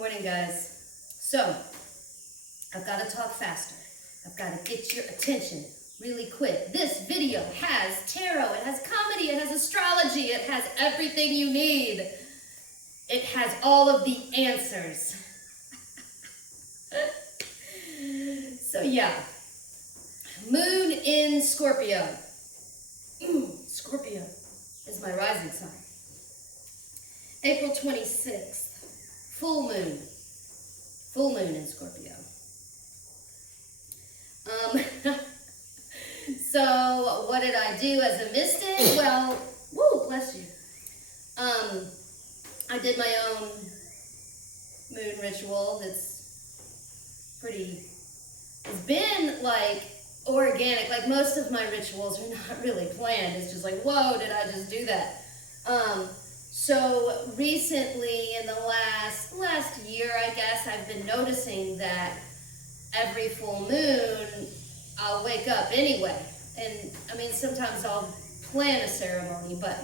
morning, guys. So, I've got to talk faster. I've got to get your attention really quick. This video has tarot, it has comedy, it has astrology, it has everything you need. It has all of the answers. So yeah, Moon in Scorpio. Scorpio is my rising sign. April 26th, full moon in Scorpio. So what did I do as a mystic? Well, woo, bless you. I did my own moon ritual that's pretty, it's been like organic. Like most of my rituals are not really planned. It's just like, whoa, did I just do that? So recently in the last year, I guess, I've been noticing that every full moon, I'll wake up anyway. And I mean, sometimes I'll plan a ceremony, but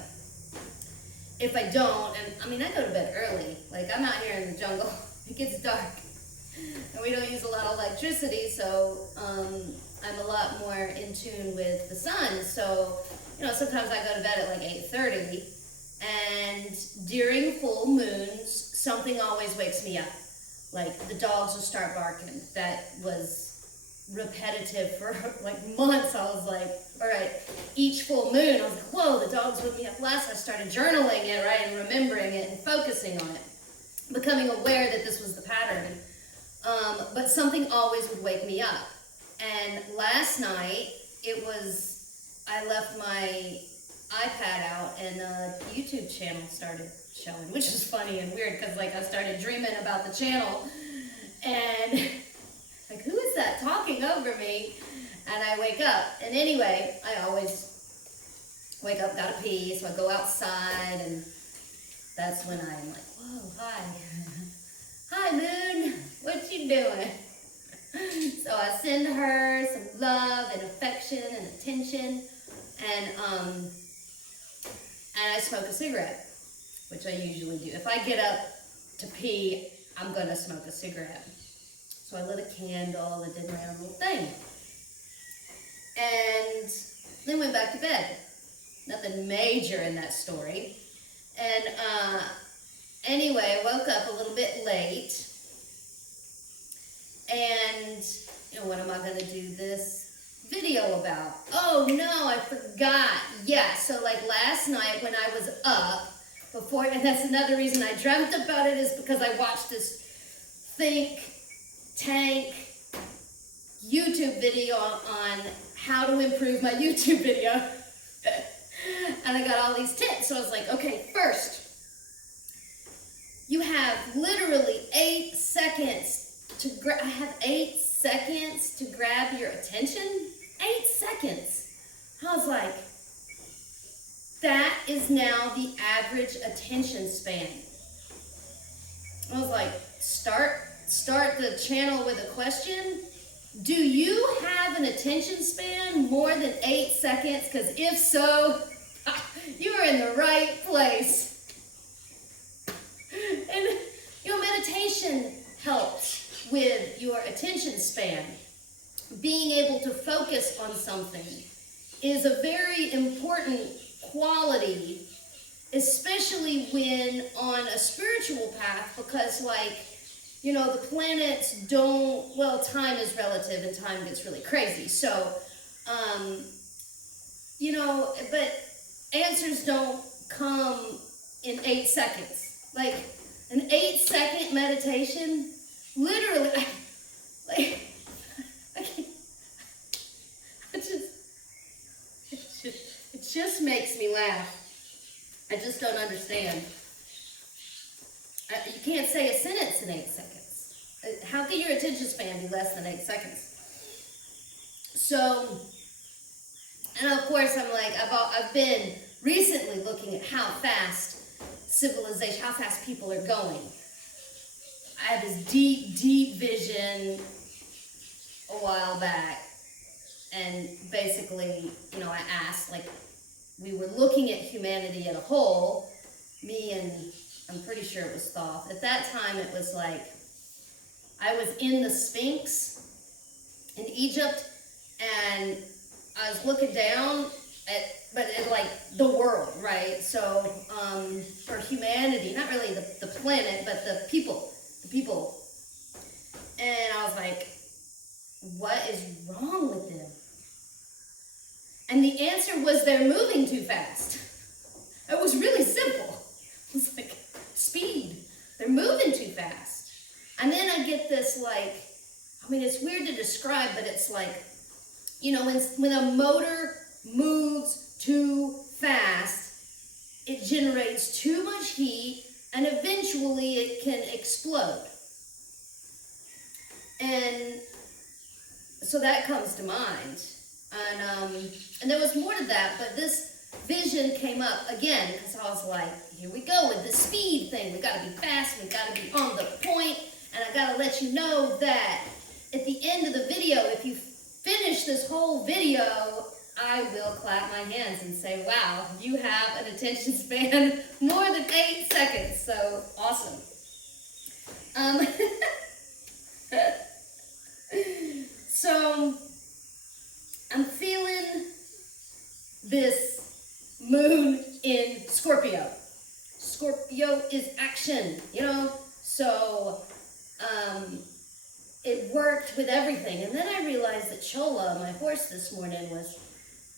if I don't, and I mean, I go to bed early. Like, I'm out here in the jungle. It gets dark. And we don't use a lot of electricity, so I'm a lot more in tune with the sun. So, you know, sometimes I go to bed at like 8:30. And during full moons, something always wakes me up. Like, the dogs will start barking. That was repetitive for like months. I was like, all right, each full moon, I was like, whoa, the dogs woke me up last. I started journaling it, right, and remembering it and focusing on it, becoming aware that this was the pattern. But something always would wake me up. And last night, I left my iPad out and a YouTube channel started showing, which is funny and weird because like I started dreaming about the channel and like, who is that talking over me? And I wake up, and anyway, I always wake up, gotta pee, so I go outside, and that's when I'm like, whoa, hi. Hi, Moon, what you doing? So I send her some love and affection and attention, and I smoke a cigarette, which I usually do. If I get up to pee, I'm gonna smoke a cigarette. So I lit a candle and did my own little thing. And then went back to bed. Nothing major in that story. And anyway, I woke up a little bit late. And, you know, what am I gonna do this video about? Oh no, I forgot. Yeah, so like last night when I was up, before, and that's another reason I dreamt about it, is because I watched this Think Tank YouTube video on how to improve my YouTube video. And I got all these tips. So I was like, okay, first, you have literally 8 seconds to grab. I have 8 seconds to grab your attention. 8 seconds. I was like, that is now the average attention span. I was like, start the channel with a question. Do you have an attention span more than 8 seconds? Because if so, you are in the right place. And, you know, meditation helps with your attention span. Being able to focus on something is a very important quality, especially when on a spiritual path, because like, you know, the planets don't, well, time is relative and time gets really crazy. So, you know, but answers don't come in 8 seconds. Like an 8-second meditation, literally, like, it just makes me laugh. I just don't understand. You can't say a sentence in 8 seconds. How can your attention span be less than 8 seconds? So, and of course I'm like, I've been recently looking at how fast civilization, how fast people are going. I had this deep vision a while back, and basically, you know, I asked, like, we were looking at humanity as a whole, me and I'm pretty sure it was Thoth. At that time, it was like, I was in the Sphinx in Egypt, and I was looking down at like the world, right? So for humanity, not really the planet, but the people. And I was like, what is wrong with them? And the answer was they're moving too fast. It was really simple. It was like, speed. They're moving too fast. And then I get this like, I mean, it's weird to describe, but it's like, you know, when a motor moves too fast, it generates too much heat, and eventually it can explode. And so that comes to mind. And there was more to that, but this vision came up again, because I was like, here we go with the speed thing. We gotta be fast, we gotta be on the point, and I gotta let you know that at the end of the video, if you finish this whole video, I will clap my hands and say, wow, you have an attention span more than 8 seconds. So awesome. So I'm feeling this moon in Scorpio. Scorpio is action, you know? So it worked with everything. And then I realized that Chola, my horse this morning, was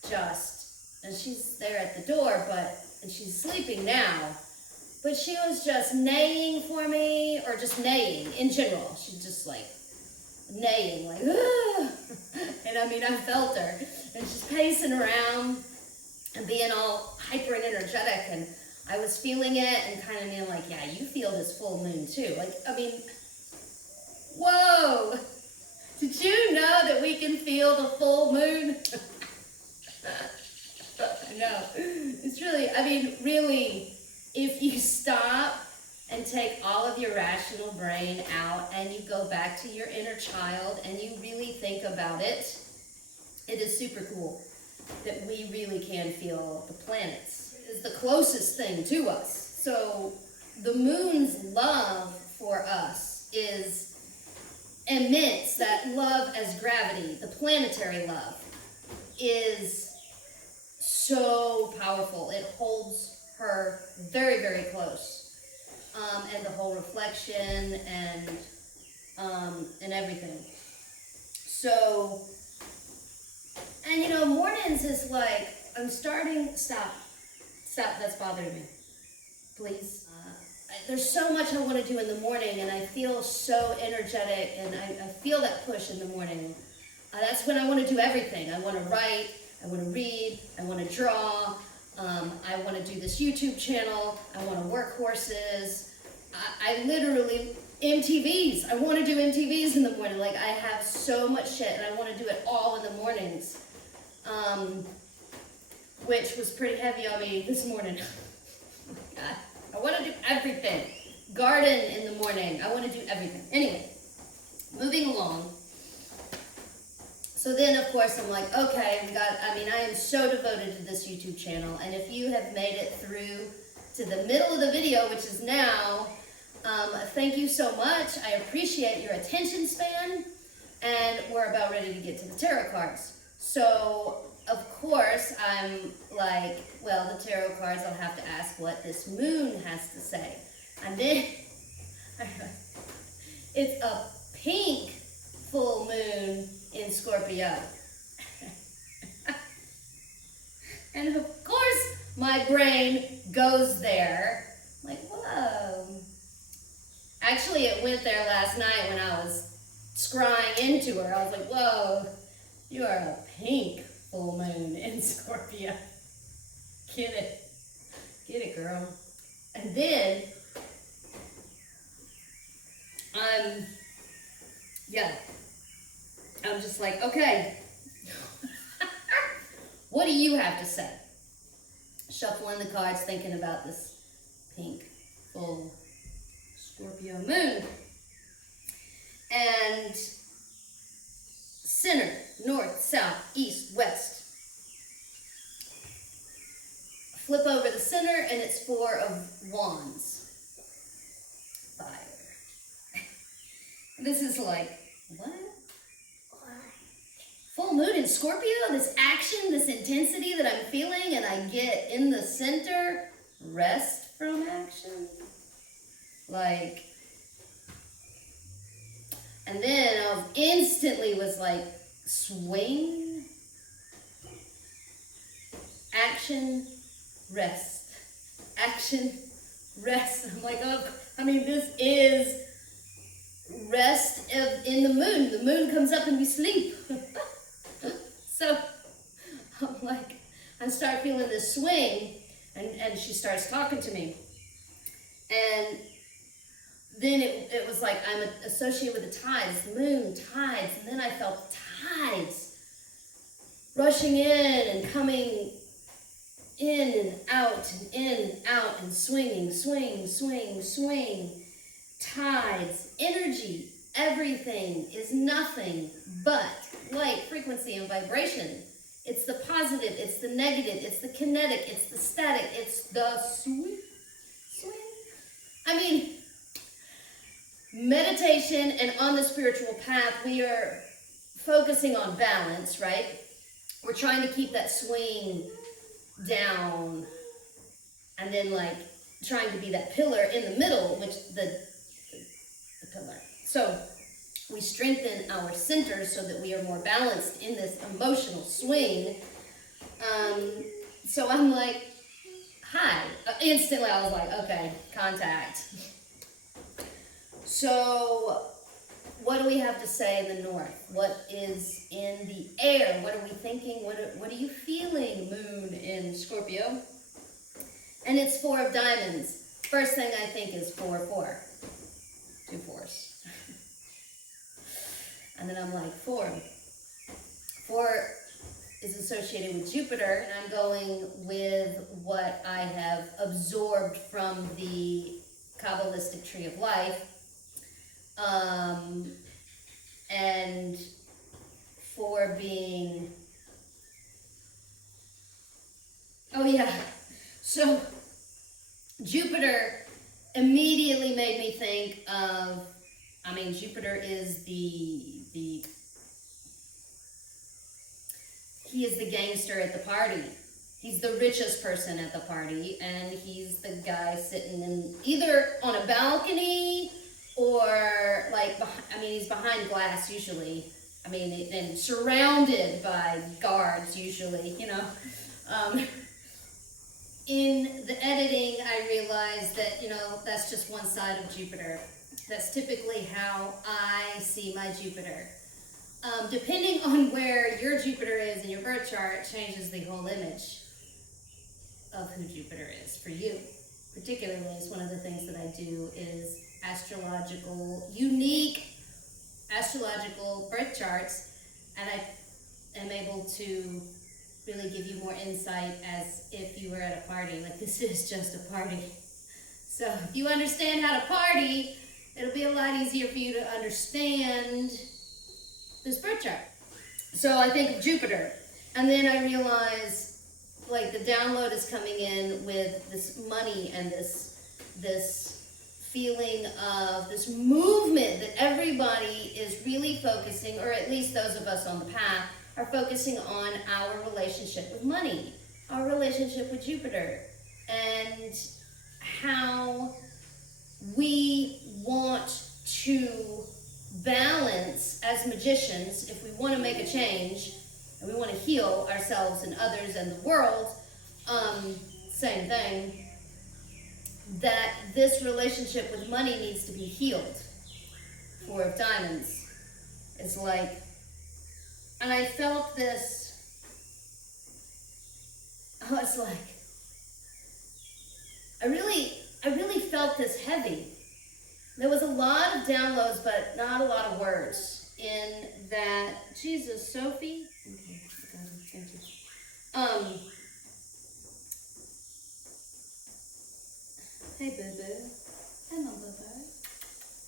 just, and she's there at the door, and she's sleeping now, but she was just neighing for me, or just neighing in general. She's just like neighing, like, ah! And I mean, I felt her, and she's pacing around and being all hyper and energetic, and I was feeling it and kind of being like, yeah, you feel this full moon too. Like, I mean, whoa, did you know that we can feel the full moon? I know, it's really, I mean, really, if you stop and take all of your rational brain out and you go back to your inner child and you really think about it, it is super cool that we really can feel the planets. It is the closest thing to us. So the moon's love for us is immense. That love as gravity, the planetary love, is so powerful. It holds her very, very close. And the whole reflection and everything. So, and you know, mornings is like, I'm starting, stop, that's bothering me, please. There's so much I want to do in the morning, and I feel so energetic, and I feel that push in the morning. That's when I want to do everything. I want to write, I want to read, I want to draw, I want to do this YouTube channel, I want to work horses. I literally, MTVs, I want to do MTVs in the morning. Like, I have so much shit, and I want to do it all in the mornings, which was pretty heavy on me this morning. Oh my God, I want to do everything. Garden in the morning, I want to do everything. Anyway, moving along. So then, of course, I'm like, okay, I am so devoted to this YouTube channel, and if you have made it through to the middle of the video, which is now, thank you so much. I appreciate your attention span, and we're about ready to get to the tarot cards. So, of course, I'm like, well, the tarot cards, I'll have to ask what this moon has to say. And then, it's a pink full moon in Scorpio. And of course, my brain goes there. Like, whoa. Actually, it went there last night when I was scrying into her. I was like, whoa, you are a pink full moon in Scorpio. Get it. Get it, girl. And then, I'm just like, okay, what do you have to say? Shuffling the cards, thinking about this pink full Scorpio moon. And center, north, south, east, west. Flip over the center, and it's 4 of Wands. this is like, what? Full moon in Scorpio, this action, this intensity that I'm feeling, and I get in the center, rest from action. Like, and then I instantly was like, swing, action, rest, action, rest. I'm like, oh, I mean, this is rest in the moon. The moon comes up and we sleep. So I'm like, I start feeling this swing, and she starts talking to me. And then it was like, I'm associated with the tides, the moon, tides, and then I felt tides rushing in and coming in and out, and in and out, and swinging, swing, swing, swing. Tides, energy, everything is nothing but light, frequency, and vibration. It's the positive, it's the negative, it's the kinetic, it's the static, it's the swing. I mean, meditation and on the spiritual path, we are focusing on balance, right? We're trying to keep that swing down, and then like trying to be that pillar in the middle, which the pillar. So we strengthen our centers so that we are more balanced in this emotional swing. So I'm like, hi. Instantly I was like, okay, contact. So what do we have to say in the north? What is in the air? What are we thinking? What are you feeling, moon in Scorpio? And it's 4 of diamonds. First thing I think is 4, 4. 2 4s. And then I'm like, 4. 4 is associated with Jupiter, and I'm going with what I have absorbed from the Kabbalistic tree of life. And 4 being, oh yeah, so Jupiter immediately made me think of, I mean, Jupiter is he is the gangster at the party. He's the richest person at the party, and he's the guy sitting in either on a balcony or like, I mean, he's behind glass usually. I mean, and surrounded by guards usually, you know. In the editing, I realized that, you know, that's just one side of Jupiter. That's typically how I see my Jupiter. Depending on where your Jupiter is in your birth chart changes the whole image of who Jupiter is for you. Particularly, is one of the things that I do is unique astrological birth charts, and I am able to really give you more insight as if you were at a party. Like, this is just a party. So if you understand how to party, it'll be a lot easier for you to understand this birth chart. So I think of Jupiter, and then I realize, like, the download is coming in with this money and this feeling of this movement that everybody is really focusing, or at least those of us on the path, are focusing on our relationship with money, our relationship with Jupiter, and how we want to balance as magicians. If we want to make a change and we want to heal ourselves and others and the world, same thing, that this relationship with money needs to be healed. 4 of diamonds is like, and I felt this, I was like, I really felt this heavy. There was a lot of downloads, but not a lot of words in that. Jesus, Sophie? Okay, thank you. Hey, boo-boo. Hello,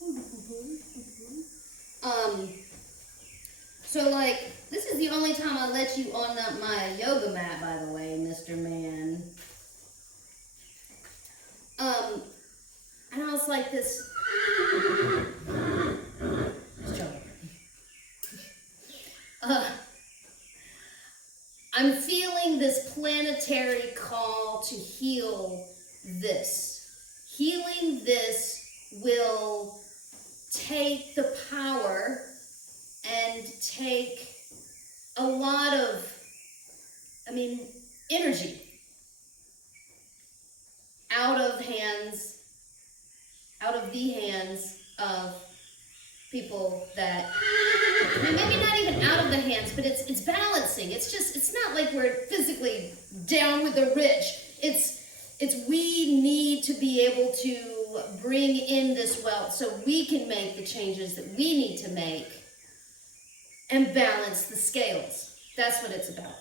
boo-boo. So, like, this is the only time I let you on my yoga mat, by the way, Mr. Man. And I was like this, I'm feeling this planetary call to heal this. Healing this will take the power and take a lot of, energy out of the hands of people that, maybe not even out of the hands, but it's balancing. It's not like we're physically down with the rich. It's we need to be able to bring in this wealth so we can make the changes that we need to make and balance the scales. That's what it's about.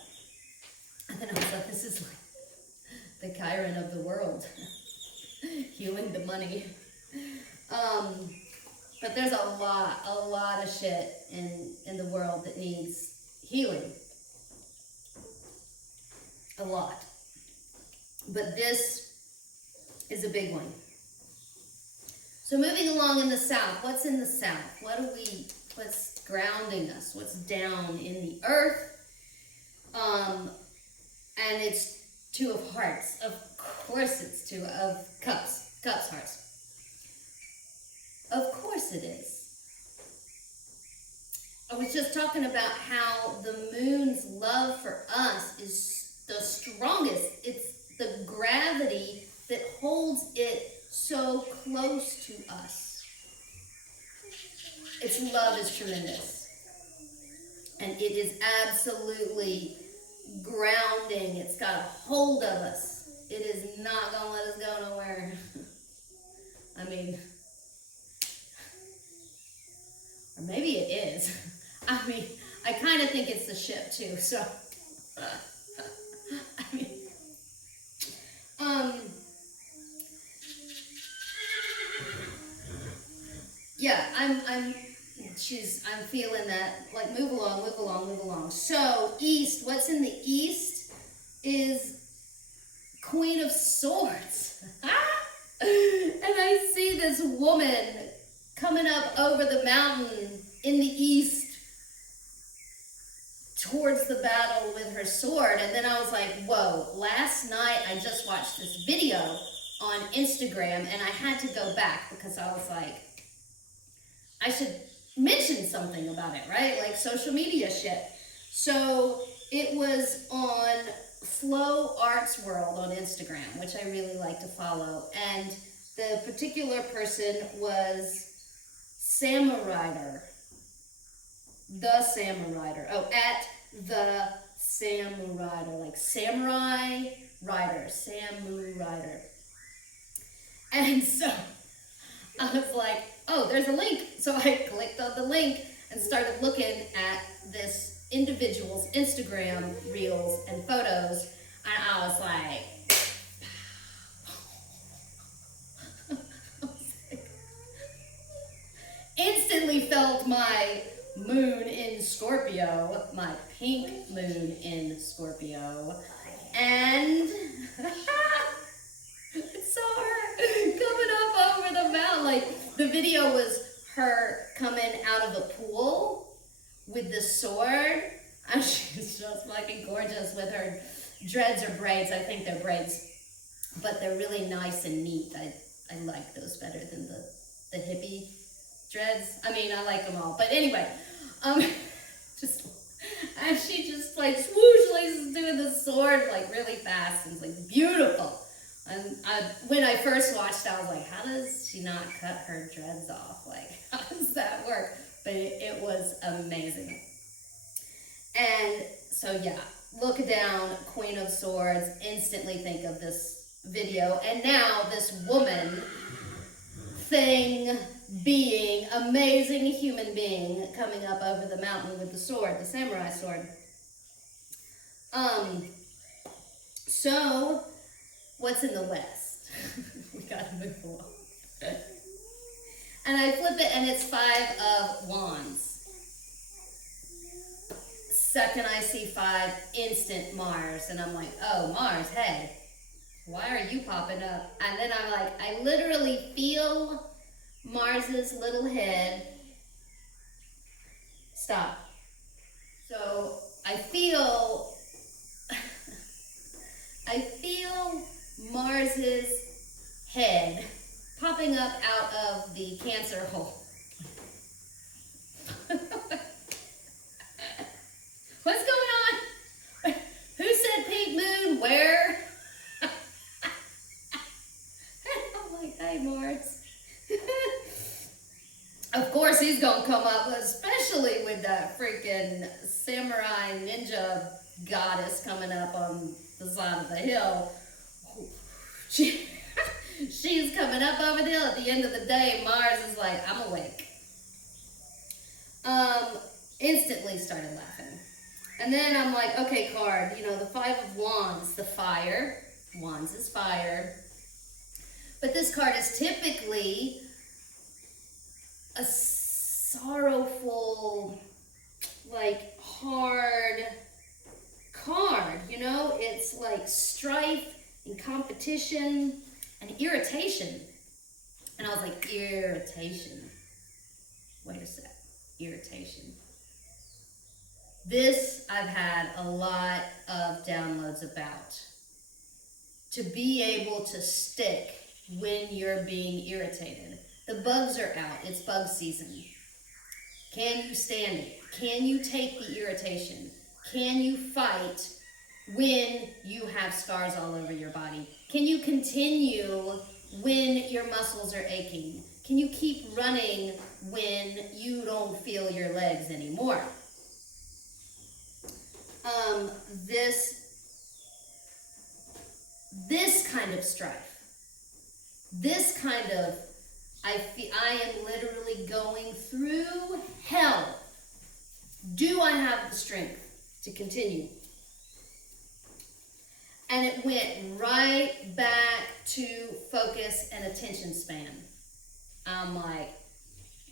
And then I was like, this is like the Chiron of the world, healing the money. But there's a lot of shit in the world that needs healing. A lot. But this is a big one. So moving along in the south, what's in the south? What's grounding us? What's down in the earth? And it's Two of Hearts. Of course it's Two of Cups. Cups, hearts. Of course it is. I was just talking about how the moon's love for us is the strongest. It's the gravity that holds it so close to us. Its love is tremendous. And it is absolutely grounding. It's got a hold of us. It is not going to let us go nowhere. Or maybe it is. I kind of think it's the ship too, so. Yeah, I'm feeling that, like, move along. So, east, what's in the east is Queen of Swords. And I see this woman coming up over the mountain in the east towards the battle with her sword. And then I was like, whoa, last night I just watched this video on Instagram and I had to go back because I was like, I should mention something about it, right? Like social media shit. So it was on Flow Arts World on Instagram, which I really like to follow. And the particular person was Samarider. The Samarider. Oh, at the Samarider. Like Samurai Rider. Samurider. And so I was like, oh, there's a link. So I clicked on the link and started looking at this individual's Instagram reels and photos. And I was like, instantly felt my moon in Scorpio, my pink moon in Scorpio, and I saw her coming up over the mountain. Like, the video was her coming out of the pool with the sword. She's just fucking gorgeous with her dreads or braids. I think they're braids, but they're really nice and neat. I like those better than the hippie dreads. I like them all. But anyway, and she just like swoosh, like doing the sword like really fast and it's like beautiful. And when I first watched, I was like, how does she not cut her dreads off? Like, how does that work? But it was amazing. And so yeah, look down, Queen of Swords, instantly think of this video. And now this woman, thing, being, amazing human being coming up over the mountain with the sword, the samurai sword. So what's in the west? We gotta move along. And I flip it and it's 5 of Wands. Second I see 5, instant Mars. And I'm like, oh, Mars, hey, why are you popping up? And then I'm like, I literally feel Mars's little head stop. So I feel I feel Mars's head popping up out of the Cancer hole. What's going on? Who said pink moon? Where? I'm like, hey, Mars. Of course he's gonna come up, especially with that freaking samurai ninja goddess coming up on the side of the hill. She's coming up over the hill. At the end of the day, Mars is like, I'm awake. Instantly started laughing. And then I'm like, okay, card, you know, the Five of Wands, the fire. Wands is fire. But this card is typically a sorrowful, like, hard card, you know? It's like strife and competition and irritation. And I was like, irritation. Wait a sec. Irritation. This I've had a lot of downloads about. To be able to stick when you're being irritated. The bugs are out. It's bug season. Can you stand it? Can you take the irritation? Can you fight when you have scars all over your body? Can you continue when your muscles are aching? Can you keep running when you don't feel your legs anymore? This kind of strife, this kind of, I am literally going through hell. Do I have the strength to continue? And it went right back to focus and attention span. I'm like,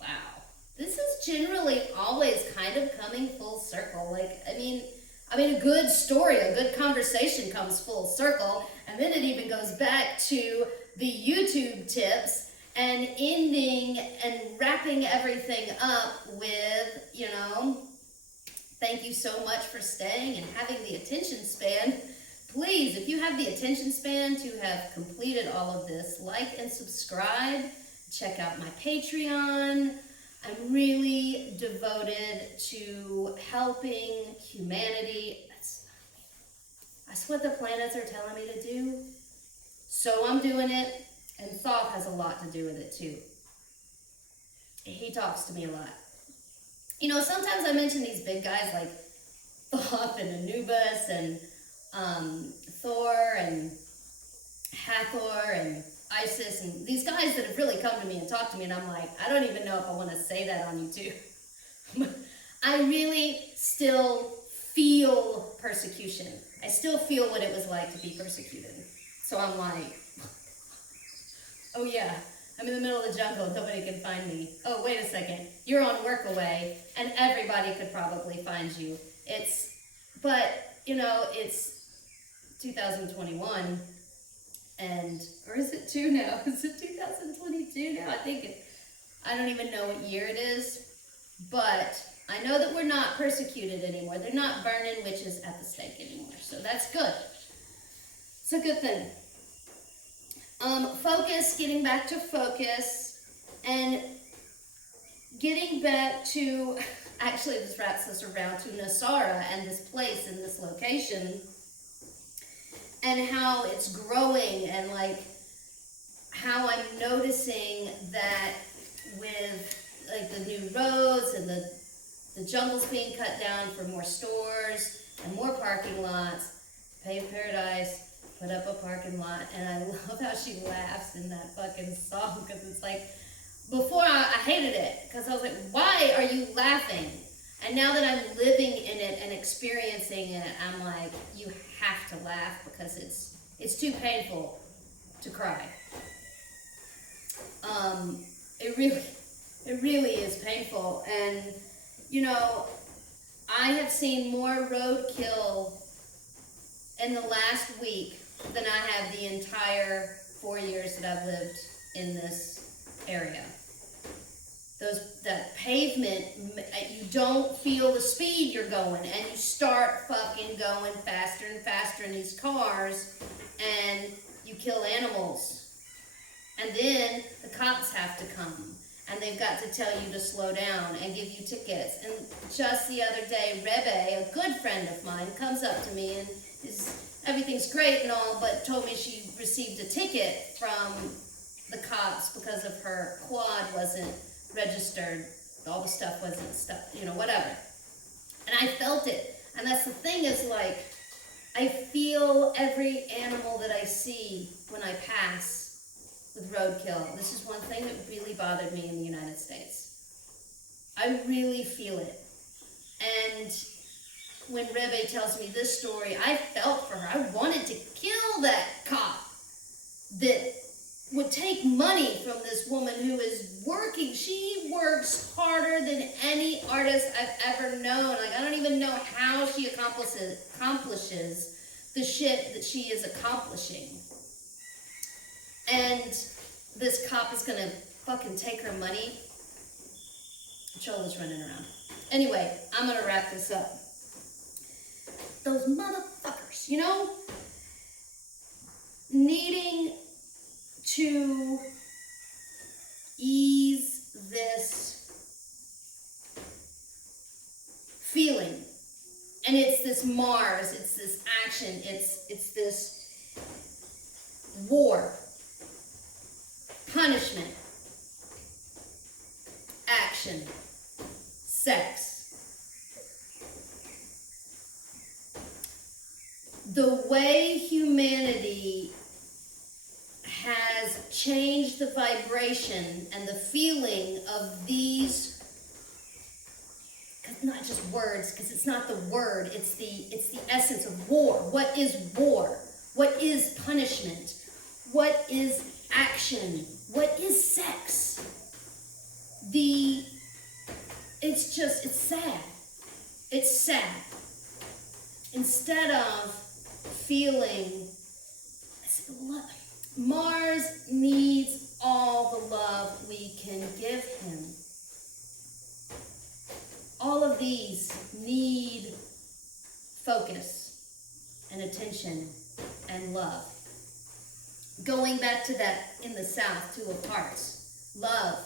wow, this is generally always kind of coming full circle. Like, I mean, a good story, a good conversation comes full circle, and then it even goes back to the YouTube tips and ending and wrapping everything up with, you know, thank you so much for staying and having the attention span. Please, if you have the attention span to have completed all of this, like and subscribe. Check out my Patreon. I'm really devoted to helping humanity. That's what the planets are telling me to do. So I'm doing it, and Thoth has a lot to do with it too. He talks to me a lot. You know, sometimes I mention these big guys like Thoth and Anubis and Thor and Hathor and Isis and these guys that have really come to me and talked to me, and I'm like, I don't even know if I want to say that on YouTube. I really still feel persecution. I still feel what it was like to be persecuted. So I'm like, oh yeah, I'm in the middle of the jungle, nobody can find me. Oh, wait a second, you're on workaway, and everybody could probably find you. But, you know, it's 2021, or is it 2 now? Is it 2022 now? I don't even know what year it is, but I know that we're not persecuted anymore. They're not burning witches at the stake anymore, so that's good. It's a good thing. Focus, getting back to focus, and getting back to, actually this wraps us around to Nasara and this place and this location, and how it's growing, and like how I'm noticing that with like the new roads and the jungle's being cut down for more stores and more parking lots. Paved Paradise put up a parking lot, and I love how she laughs in that fucking song, because it's like, before I hated it, because I was like, why are you laughing? And now that I'm living in it and experiencing it, I'm like, you have to laugh, because it's too painful to cry. It really is painful. And, you know, I have seen more roadkill in the last week than I have the entire 4 years that I've lived in this area. that pavement, you don't feel the speed you're going, and you start fucking going faster and faster in these cars, and you kill animals. And then the cops have to come, and they've got to tell you to slow down and give you tickets. And just the other day, Rebe, a good friend of mine, comes up to me and everything's great and all, but told me she received a ticket from the cops because of her quad wasn't registered, all the stuff wasn't stuff, whatever. And I felt it. And that's the thing, is like, I feel every animal that I see when I pass with roadkill. This is one thing that really bothered me in the United States. I really feel it. And when Rebe tells me this story, I felt for her. I wanted to kill that cop that would take money from this woman who is working. She works harder than any artist I've ever known. Like, I don't even know how she accomplishes the shit that she is accomplishing. And this cop is gonna fucking take her money. Chola's running around. Anyway, I'm gonna wrap this up. Those motherfuckers, needing to ease this feeling. And it's this Mars, it's this action, it's this war, punishment, action, sex. The way humanity has changed the vibration and the feeling of these, not just words, because it's not the word, it's the essence of war. What is war? What is punishment? What is action? What is sex? It's sad. It's sad. Instead of feeling, Mars needs all the love we can give him. All of these need focus and attention and love. Going back to that in the South, Two of Hearts. Love.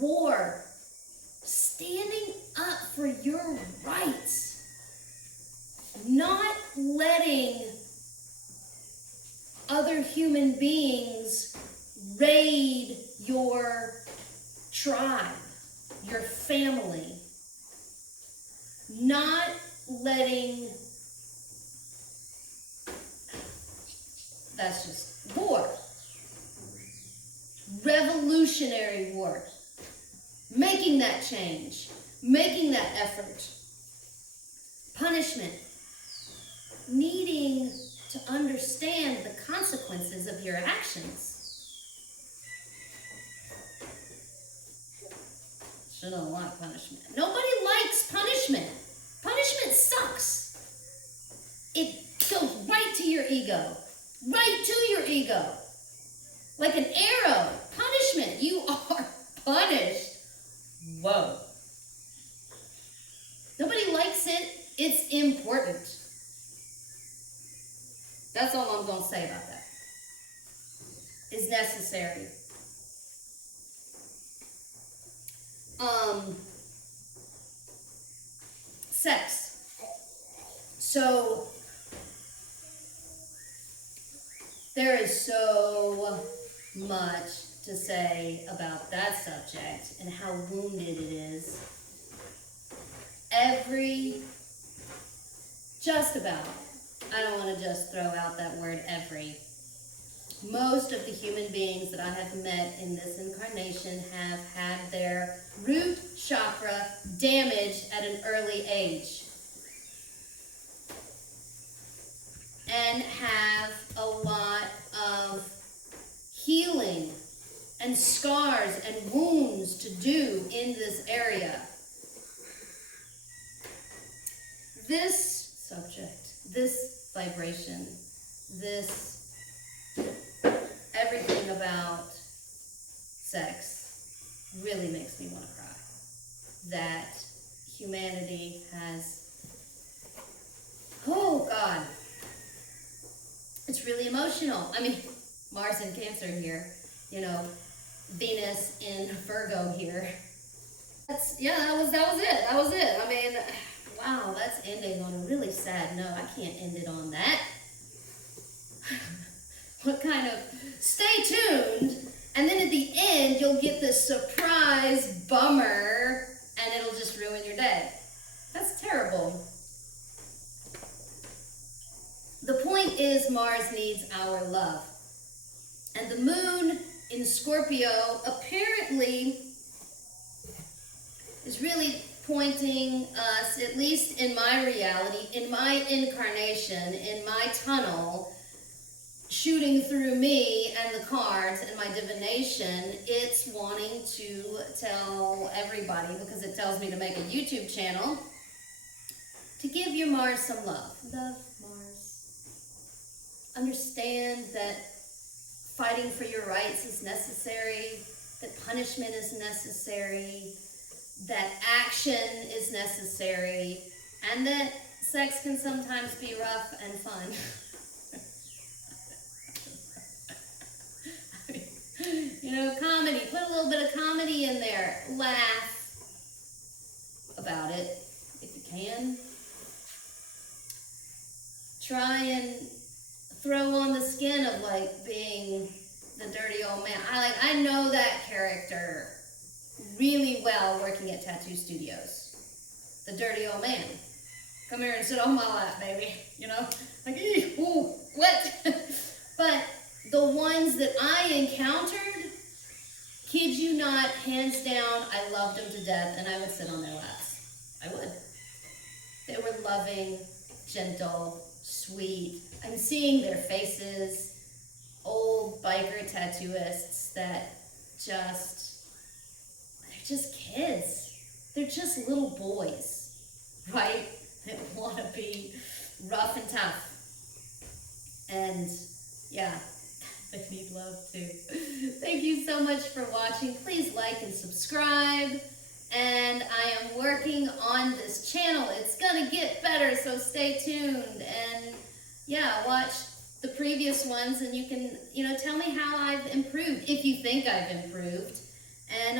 War. Standing up for your rights. Not letting other human beings raid your tribe, your family. Not letting, that's just war. Revolutionary war. Making that change, making that effort. Punishment. Needing to understand the consequences of your actions. She don't like punishment. Nobody likes punishment. Punishment sucks. It goes right to your ego. Right to your ego. Like an arrow. Punishment. You are punished. Whoa. Nobody likes it. It's important. That's all I'm going to say about that. It's necessary. Sex. So, there is so much to say about that subject and how wounded it is. Just about, I don't want to just throw out that word every. Most of the human beings that I have met in this incarnation have had their root chakra damaged at an early age. And have a lot of healing and scars and wounds to do in this area. This subject, this vibration, this everything about sex really makes me want to cry. That humanity has, oh God, it's really emotional. I mean, Mars in Cancer here, you know, Venus in Virgo here. That was it. I mean, wow, that's ending on a really sad note. I can't end it on that. What kind of, stay tuned, and then at the end, you'll get this surprise bummer, and it'll just ruin your day. That's terrible. The point is, Mars needs our love. And the moon in Scorpio apparently is really pointing us, at least in my reality, in my incarnation, in my tunnel, shooting through me and the cards and my divination. It's wanting to tell everybody, because it tells me to make a YouTube channel, to give your Mars some love. Love Mars. Understand that fighting for your rights is necessary, that punishment is necessary, that action is necessary, and that sex can sometimes be rough and fun. You know, comedy, put a little bit of comedy in there. Laugh about it if you can. Try and throw on the skin of like being the dirty old man. I know that character really well working at tattoo studios. The dirty old man. Come here and sit on my lap, baby. You know, like, ooh, what? But the ones that I encountered, kid you not, hands down, I loved them to death, and I would sit on their laps. I would. They were loving, gentle, sweet. I'm seeing their faces, old biker tattooists that they're just kids. They're just little boys, right? That want to be rough and tough. And yeah, I need love too. Thank you so much for watching. Please like and subscribe. And I am working on this channel. It's gonna get better, so stay tuned. And yeah, watch the previous ones and you can, tell me how I've improved, if you think I've improved. And,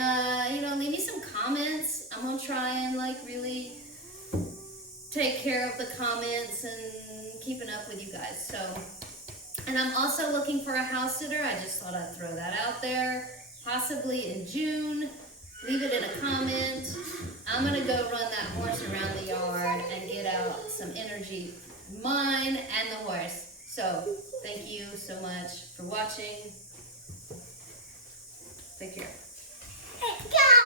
leave me some comments. I'm gonna try and really take care of the comments and keeping up with you guys. So, and I'm also looking for a house sitter. I just thought I'd throw that out there. Possibly in June. Leave it in a comment. I'm gonna go run that horse around the yard and get out some energy, mine and the horse. So, thank you so much for watching. Take care.